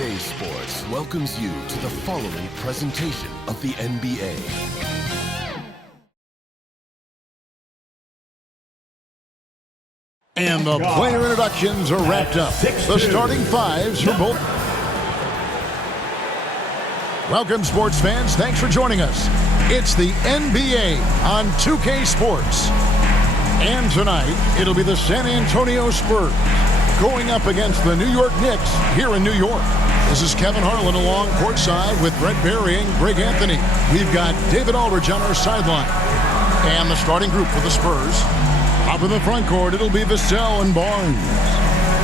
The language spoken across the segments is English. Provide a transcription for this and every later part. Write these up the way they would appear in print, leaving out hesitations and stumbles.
2K Sports welcomes you to the following presentation of the NBA. And the player introductions are wrapped up. The starting fives for both. Welcome, sports fans. Thanks for joining us. It's the NBA on 2K Sports. And tonight, it'll be the San Antonio Spurs going up against the New York Knicks here in New York. This is Kevin Harlan along courtside with Brett Barry and Greg Anthony. We've got David Aldridge on our sideline. And the starting group for the Spurs. Up in the front court, it'll be Vassell and Barnes.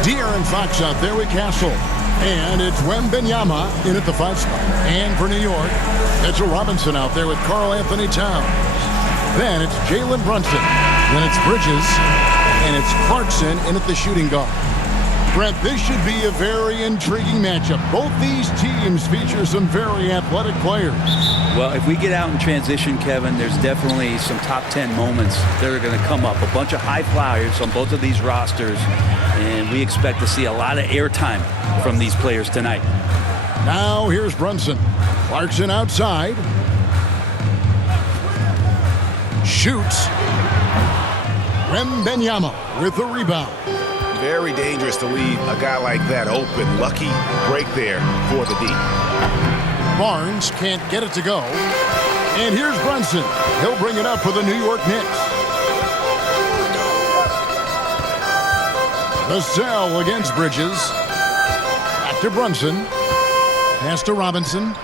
De'Aaron Fox out there with Castle. And it's Wembanyama in at the 5 spot. And for New York, it's Robinson out there with Karl Anthony Towns. Then it's Jalen Brunson. Then it's Bridges. And it's Clarkson in at the shooting guard. Brett, this should be a very intriguing matchup. Both these teams feature some very athletic players. Well, if we get out in transition, Kevin, there's definitely some top 10 moments that are going to come up. A bunch of high flyers on both of these rosters, and we expect to see a lot of airtime from these players tonight. Now here's Brunson. Clarkson outside. Shoots. Wembanyama with the rebound. Very dangerous to leave a guy like that open. Lucky break there for the D. Barnes can't get it to go. And here's Brunson. He'll bring it up for the New York Knicks. Vassell against Bridges. Back to Brunson. Pass to Robinson.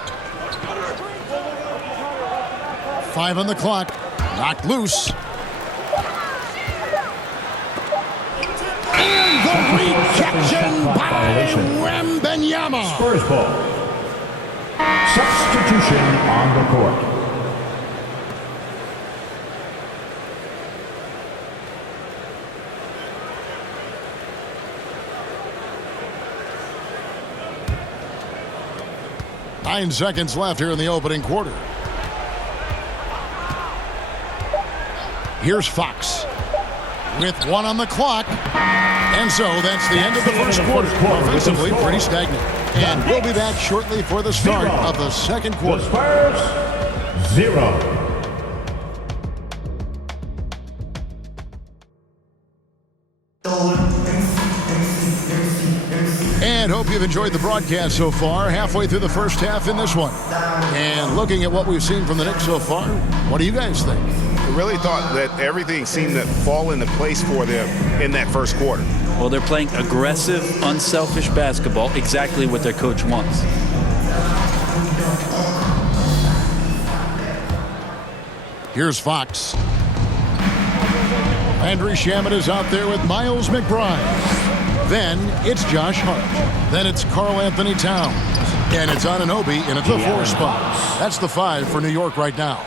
5 on the clock. Knocked loose. And the rejection by Wembanyama. Spurs ball. Substitution on the court. Nine seconds left here in the opening quarter. Here's Fox with 1 on the clock. And so that's the end of the first quarter. Offensively, pretty stagnant. And we'll be back shortly for the start of the second quarter. The Spurs, 0. And hope you've enjoyed the broadcast so far. Halfway through the first half in this one. And looking at what we've seen from the Knicks so far, what do you guys think? I really thought that everything seemed to fall into place for them in that first quarter. Well, they're playing aggressive, unselfish basketball, exactly what their coach wants. Here's Fox. Landry Shamet is out there with Miles McBride. Then it's Josh Hart. Then it's Karl Anthony Towns. And it's Anunoby in at the 4 spot. That's the 5 for New York right now.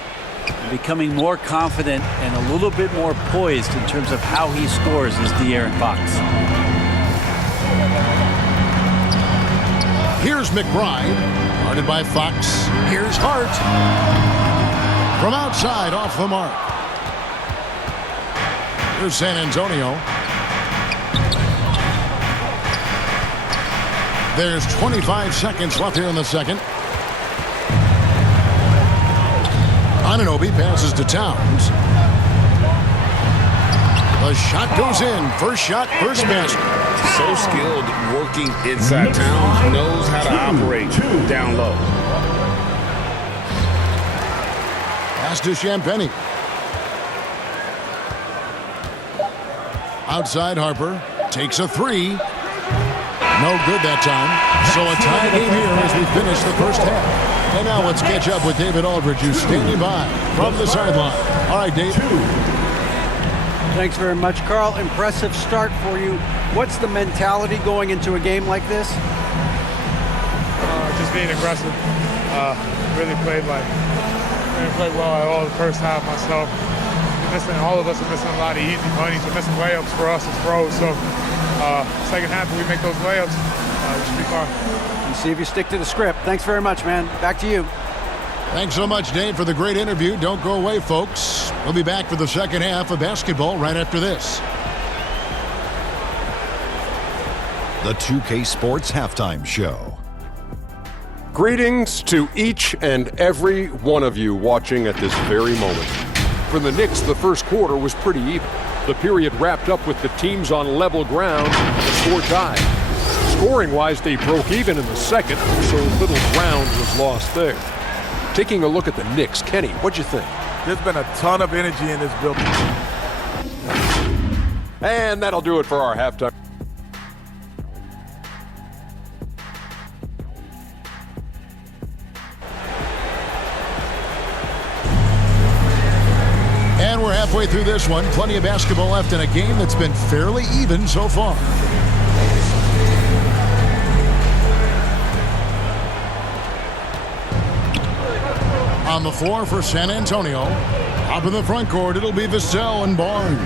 Becoming more confident and a little bit more poised in terms of how he scores is De'Aaron Fox. Here's McBride, guarded by Fox. Here's Hart. From outside, off the mark. Here's San Antonio. There's 25 seconds left here in the second. Anunoby passes to Towns. The shot goes in. First shot, first basket. So skilled working inside. Towns knows how to operate down low. Pass to Champagnie. Outside Harper. Takes a 3. No good that time. So a tie game here as we finish the first half. And now let's catch up with David Aldridge, who's standing by from the sideline. All right, Dave. Thanks very much, Carl. Impressive start for you. What's the mentality going into a game like this? Just being aggressive. Really played well all the first half myself. All of us are missing a lot of easy money. We're missing layups for us as pros. So second half, if we make those layups, we should be fine. And see if you stick to the script. Thanks very much, man. Back to you. Thanks so much, Dave, for the great interview. Don't go away, folks. We'll be back for the second half of basketball right after this. The 2K Sports Halftime Show. Greetings to each and every one of you watching at this very moment. For the Knicks, the first quarter was pretty even. The period wrapped up with the teams on level ground, the score tied. Scoring-wise, they broke even in the second, so little ground was lost there. Taking a look at the Knicks, Kenny, what'd you think? There's been a ton of energy in this building. And that'll do it for our halftime. And we're halfway through this one. Plenty of basketball left in a game that's been fairly even so far. On the floor for San Antonio. Up in the front court, it'll be Vassell and Barnes.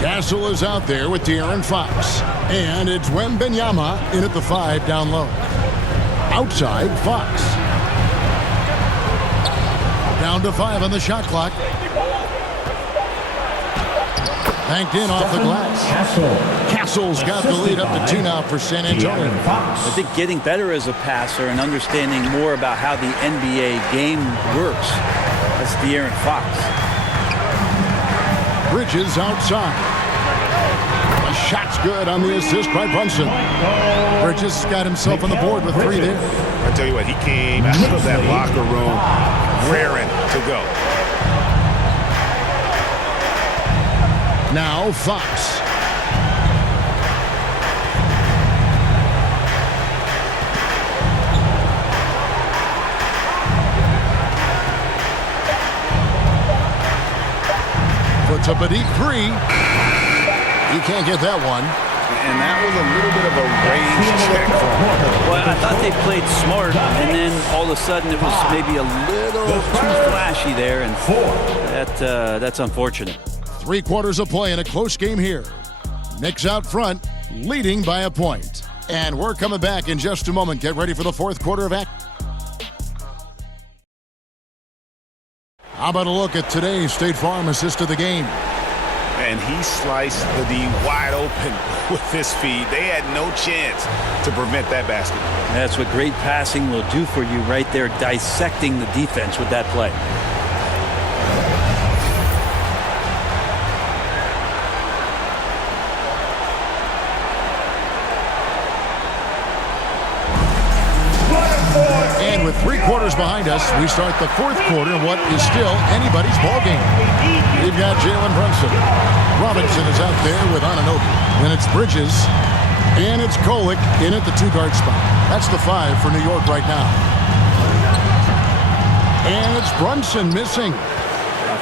Castle is out there with De'Aaron Fox. And it's Wembanyama in at the 5 down low. Outside, Fox. Down to 5 on the shot clock. Banked in off the glass. Castle's got the lead up to 2 now for San Antonio. I think getting better as a passer and understanding more about how the NBA game works. That's De'Aaron Fox. Bridges outside. The shot's good on the assist by Brunson. Bridges got himself on the board with 3 there. I tell you what, he came out of that locker room raring to go. Now Fox. Puts up a deep 3. He can't get that one. And that was a little bit of a range check for him. Well, I thought they played smart, and then all of a sudden it was maybe a little too flashy there, and that's unfortunate. 3 quarters of play in a close game here. Knicks out front, leading by a point. And we're coming back in just a moment. Get ready for the 4th quarter of action. How about a look at today's State Farm assist of the game? And he sliced the D wide open with his feed. They had no chance to prevent that basket. That's what great passing will do for you right there, dissecting the defense with that play. And with 3 quarters behind us, we start the 4th quarter in what is still anybody's ballgame. We've got Jalen Brunson. Robinson is out there with Anunoby. Then it's Bridges. And it's Kolek in at the 2-guard spot. That's the 5 for New York right now. And it's Brunson missing.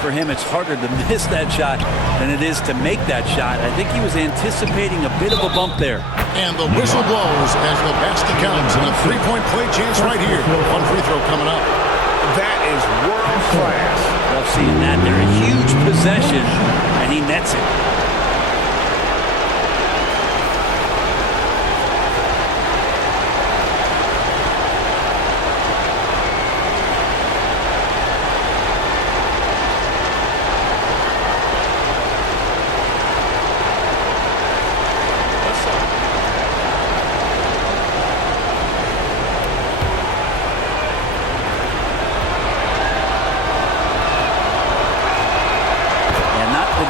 For him, it's harder to miss that shot than it is to make that shot. I think he was anticipating a bit of a bump there. And the whistle blows as the basket counts. And a 3-point play chance right here. 1 free throw coming up. That is world class. Love seeing that there. A huge possession, and he nets it.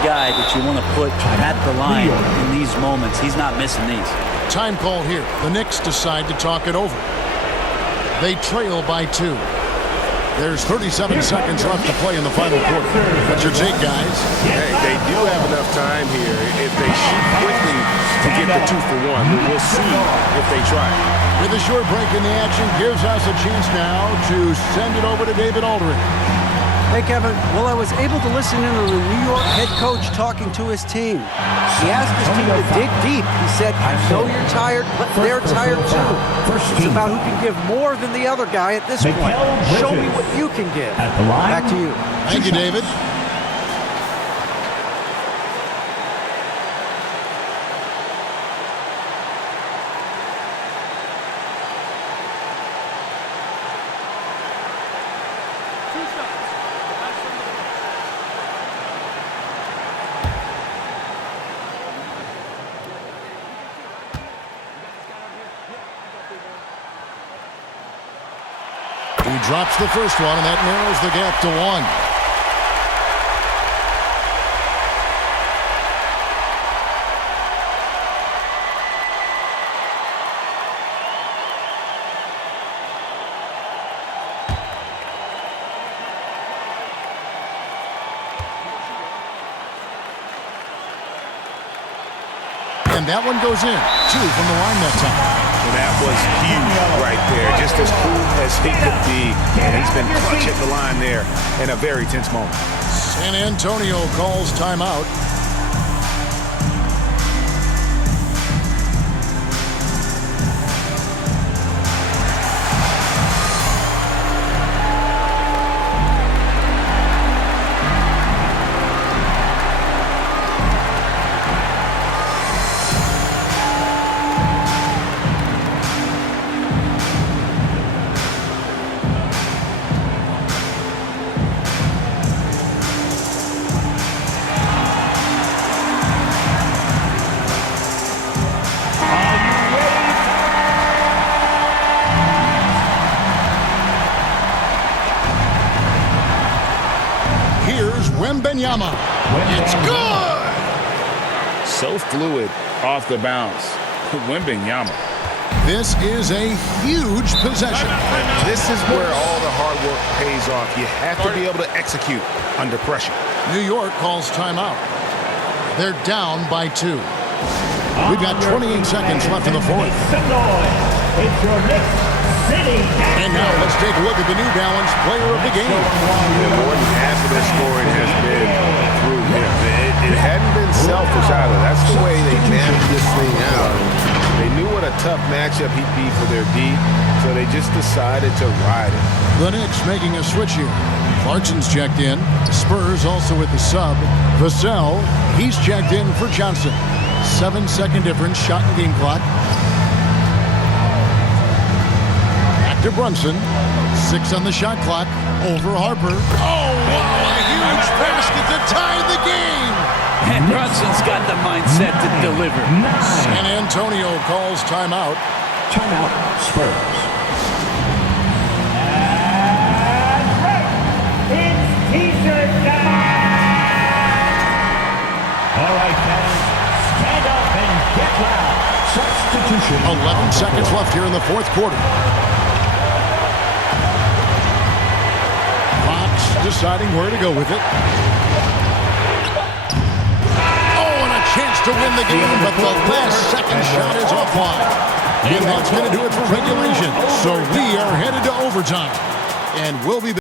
Guy that you want to put at the line in these moments. He's not missing these. Time call here. The Knicks decide to talk it over. They trail by 2. There's 37 seconds left to play in the final quarter. What's your take, guys? Hey, they do have enough time here. If they shoot quickly to get the 2 for 1, we'll see if they try. With a short break in the action, gives us a chance now to send it over to David Aldridge. Hey, Kevin. Well, I was able to listen in on the New York head coach talking to his team. He asked his team to dig deep. He said, I know you're tired, but they're tired too. It's about who can give more than the other guy at this point. Show me what you can give. Back to you. Thank you, David. drops the first one, and that narrows the gap to 1. And that one goes in. 2 from the line that time. And that was huge right there. Just as cool as he could be. And he's been clutch at the line there in a very tense moment. San Antonio calls timeout. It's good! So fluid off the bounce. Wembanyama. This is a huge possession. This is where all the hard work pays off. You have to be able to execute under pressure. New York calls timeout. They're down by 2. We've got 28 seconds left in the fourth. It's your Knicks City. And now let's take a look at the New Balance player of the game. More than half of their scoring has been through him. It hadn't been selfish either. That's the way they managed this thing out. They knew what a tough matchup he'd be for their D, so they just decided to ride it. The Knicks making a switch here. Clarkson's checked in. Spurs also with the sub. Vassell, he's checked in for Johnson. 7-second difference, shot and game clock. Back to Brunson. 6 on the shot clock. Over Harper. Oh, wow, a huge basket to tie the game. And Brunson's got the mindset to deliver. San Antonio calls timeout. Timeout, Spurs. It's T-shirt time! All right, fans, stand up and get loud. Substitution. 11 seconds left here in the fourth quarter. Fox deciding where to go with it. Chance to win the game, but the last second shot is offline. And that's going to do it for regulation. So we are headed to overtime. And we'll be back.